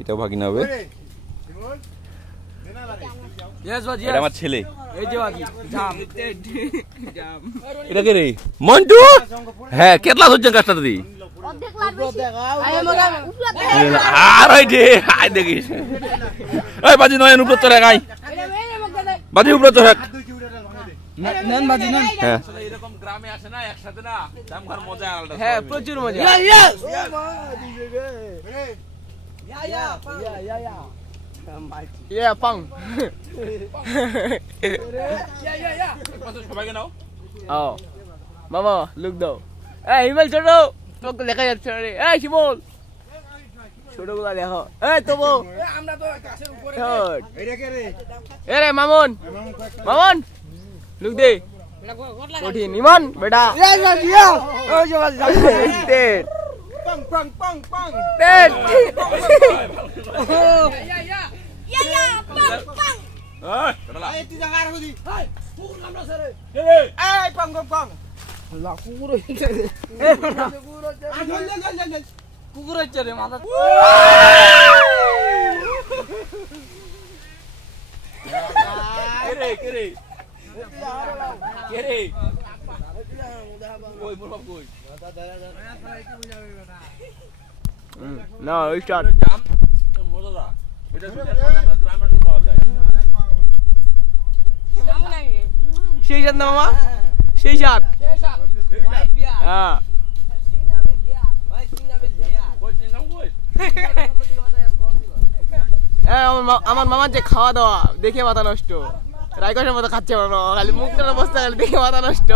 এটাও ভাগিনা হবে। এটা আমার ছেলে। এটা কে রে? মন্টু। হ্যাঁ, কেতলা ধরছেন গাছটা দিদি? আর ওই যে আয় দেখিস। এই বাজি নয় উপর তো রাখ আই। বাজি উপর তো রাখ। নেন বাজি নেন। হ্যাঁ। এরকম গ্রামে আসে না একসাথে না, দামঘর মজা আলাদা। হ্যাঁ, প্রচুর মজা। ইয়া পাং। সবাইকে নাও। ও মামা লুক দাও। এই হিমেল ছোট তোকে দেখা যাচ্ছে রে। এই শিমুল ছোটগুলা দেখো। এই তবু আমরা তো গাছের উপরে। এইটা কে রে? এ রে মামুন। মামুন লুক দে। কঠিন ইমান বেটা। ইয়া ওই যে বাজ যাচ্ছে। পাং পাং পাং পাং। তেল। ইয়া পাং পাং। এই তুই জায়গা রাখো দি। এই কুকুর কামড়া সরে। এই পাং পাং পাং। লা কুকুর হইছে রে। এই কুকুর হইছে। আ কুকুর হইছে রে মাথা। কে রে? কে রে? ওই মোর বাপ কই? না ওই স্টার্ট। জাম মজা দা। এটা আমরা গ্রামে পাওয়া যায়। সেই সাত না মামা? সেই সাত। হ্যাঁ। আমার মামার যে খাওয়া দাওয়া দেখে মাথা নষ্ট। রায়কোটের মতো খাচ্ছে খালি মুখটার অবস্থা দেখে মাথা নষ্ট।